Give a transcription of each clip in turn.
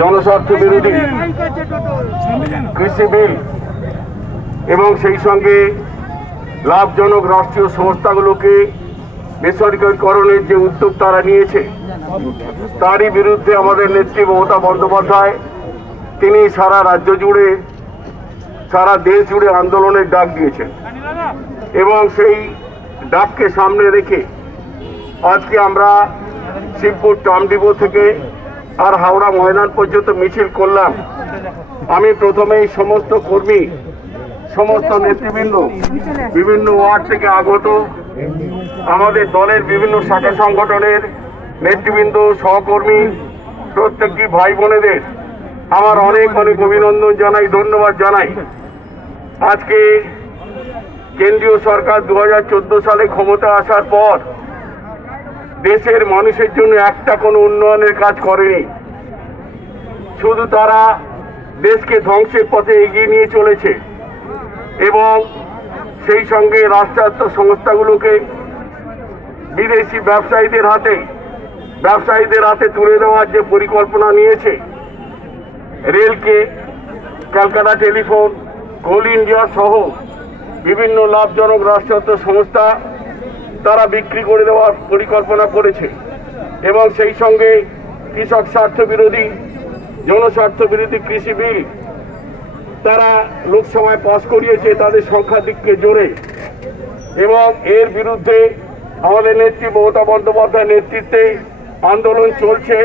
জনস্বার্থ বিরোধী কৃষি বিল এবং সেই সঙ্গে লাভজনক রাষ্ট্রীয় সংস্থাগুলোকে বেসরকারীকরণের যে উদ্যোগ তারা নিয়েছে তারই বিরুদ্ধে আমাদের নেত্রী মমতা বন্দ্যোপাধ্যায় তিনি সারা রাজ্য জুড়ে সারা দেশ জুড়ে আন্দোলনের ডাক দিয়েছেন এবং সেই ডাককে সামনে রেখে আজকে আমরা শিবপুর ট্রাম ডিপো থেকে আর হাওড়া ময়দান পর্যন্ত মিছিল করলাম। আমি প্রথমেই সমস্ত কর্মী সমস্ত নেতৃবৃন্দ বিভিন্ন ওয়ার্ড থেকে আগত আমাদের দলের বিভিন্ন শাখা সংগঠনের নেতৃবৃন্দ সহকর্মী প্রত্যেকটি ভাই বোনেদের আমার অনেক অনেক অভিনন্দন জানাই, ধন্যবাদ জানাই। আজকে কেন্দ্রীয় সরকার 2014 সালে ক্ষমতা আসার পর দেশের মানুষের জন্য একটা কোনো উন্নয়নের কাজ করেনি, শুধু তারা দেশকে ধ্বংসের পথে এগিয়ে নিয়ে চলেছে এবং সেই সঙ্গে রাষ্ট্রায়ত্ত সংস্থাগুলোকে বিদেশি ব্যবসায়ীদের হাতে তুলে দেওয়ার যে পরিকল্পনা নিয়েছে, রেলকে ক্যালকাটা টেলিফোন, কোল ইন্ডিয়া সহ বিভিন্ন লাভজনক রাষ্ট্রায়ত্ত সংস্থা তারা বিক্রি করে দেওয়ার পরিকল্পনা করেছে এবং সেই সঙ্গে কৃষক স্বার্থ বিরোধী জনস্বার্থ বিরোধী কৃষি বিল তারা লোকসভায় পাস করিয়েছে তাদের সংখ্যাধিক্যে জোরে এবং এর বিরুদ্ধে আমাদের নেত্রী মমতা বন্দ্যোপাধ্যায়ের নেতৃত্বে আন্দোলন চলছে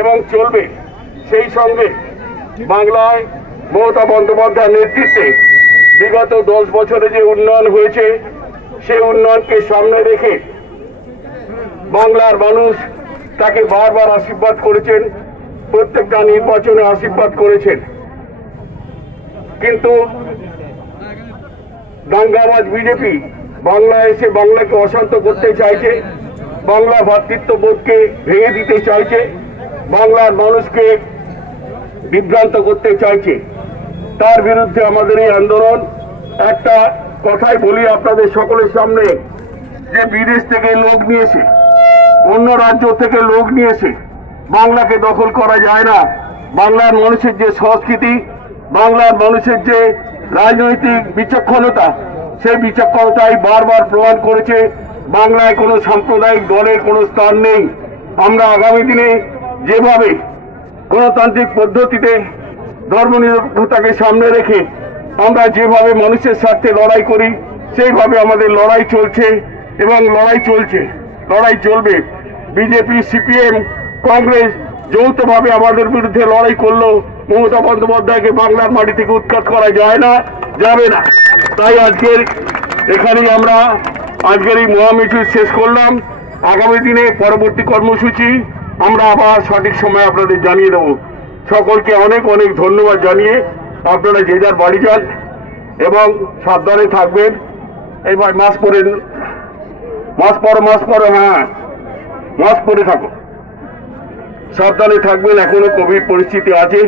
এবং চলবে। সেই সঙ্গে বাংলায় মমতা বন্দ্যোপাধ্যায়ের নেতৃত্বে বিগত 10 বছরে যে উন্নয়ন হয়েছে সেই উন্নয়নকে সামনে রেখে বাংলার মানুষ তাকে বারবার আশীর্বাদ করেছেন, প্রত্যেকটা নির্বাচনে আশীর্বাদ করেছেন, কিন্তু দাঙ্গাবাজ বিজেপি বাংলায় এসে বাংলাকে অশান্ত করতে চাইছে, বাংলা ভ্রাতৃত্ববোধকে ভেঙে দিতে চাইছে, বাংলার মানুষকে বিভ্রান্ত করতে চাইছে। তার বিরুদ্ধে আমাদের এই আন্দোলন। একটা কথাই বলি আপনাদের সকলের সামনে, যে বিদেশ থেকে লোক নিয়েছে, অন্য রাজ্য থেকে লোক নিয়েছে, বাংলাকে দখল করা যায় না। বাংলার মানুষের যে সংস্কৃতি, বাংলার মানুষের যে রাজনৈতিক বিচক্ষণতা, সেই বিচক্ষণতাই বারবার প্রমাণ করেছে বাংলায় কোনো সাম্প্রদায়িক দলের কোনো স্থান নেই। আমরা আগামী দিনে যেভাবে গণতান্ত্রিক পদ্ধতিতে ধর্মনিরপেক্ষতাকে সামনে রেখে আমরা যেভাবে মানুষের স্বার্থে লড়াই করি, সেইভাবে আমাদের লড়াই চলছে এবং লড়াই চলবে। বিজেপি, সিপিএম, কংগ্রেস যৌথভাবে আমাদের বিরুদ্ধে লড়াই করলো, মমতা বন্দ্যোপাধ্যায়কে বাংলার মাটি থেকে উৎখাত করা যায় না, যাবে না। তাই এখানেই আমরা আজকের এই মহামিছিল শেষ করলাম। আগামী দিনে পরবর্তী কর্মসূচি আমরা আবার সঠিক সময় আপনাদের জানিয়ে দেব। সকলকে অনেক অনেক ধন্যবাদ জানিয়ে আপনারা যে যার বাড়ি যান এবং সাবধানে থাকবেন। এই ভাই মাস্ক পরে হ্যাঁ মাস্ক পরে থাকো, সাবধানে থাকবেন। এখনো কোভিড পরিস্থিতি আছে,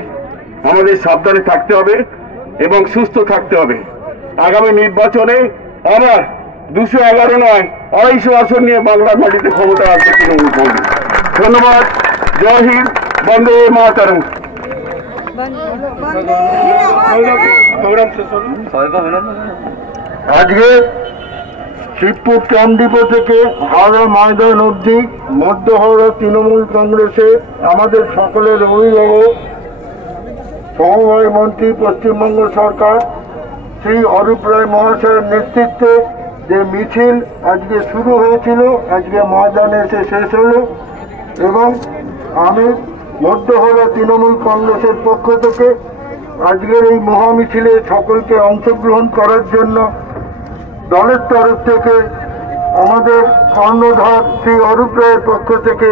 আমাদের সাবধানে থাকতে হবে এবং সুস্থ থাকতে হবে। আগামী নির্বাচনে আবার 211 নয় 250 আসন নিয়ে বাংলার মাটিতে ক্ষমতা আসবে তৃণমূল কংগ্রেস। ধন্যবাদ। জয় হিন্দ, বন্দে মাতরম। আজকে শিবপুর ট্রাম ডিপো থেকে হাওড়া ময়দান অবধি মধ্য হাওড়া তৃণমূল কংগ্রেসে আমাদের সকলের অভিভাবক সমবায় মন্ত্রী পশ্চিমবঙ্গ সরকার শ্রী অরূপ রায় মহাশয়ের নেতৃত্বে যে মিছিল আজকে শুরু হয়েছিল, আজকে ময়দানে এসে শেষ হলো এবং আমি মধ্য হাওড়া তৃণমূল কংগ্রেসের পক্ষ থেকে আজকের এই মহামিছিলে সকলকে অংশগ্রহণ করার জন্য দলের তরফ থেকে আমাদের কর্ণধার শ্রী অরূপ রায়ের পক্ষ থেকে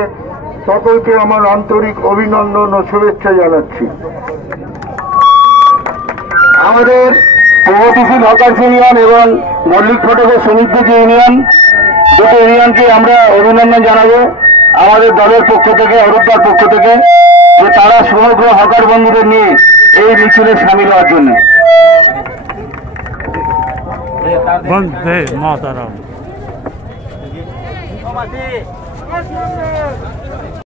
সকলকে আমার আন্তরিক অভিনন্দন ও শুভেচ্ছা জানাচ্ছি। আমাদের প্রগতিশীল হকার্স ইউনিয়ন এবং মল্লিক ফটকের শ্রমিকদের যে ইউনিয়ন, দুটো ইউনিয়নকে আমরা অভিনন্দন জানাবো আমাদের দলের পক্ষ থেকে, অরূপদার পক্ষ থেকে, যে তারা সমগ্র হকার বন্ধুদের নিয়ে এই মিছিলে সামিল হওয়ার জন্য। বন্দে মাতরম।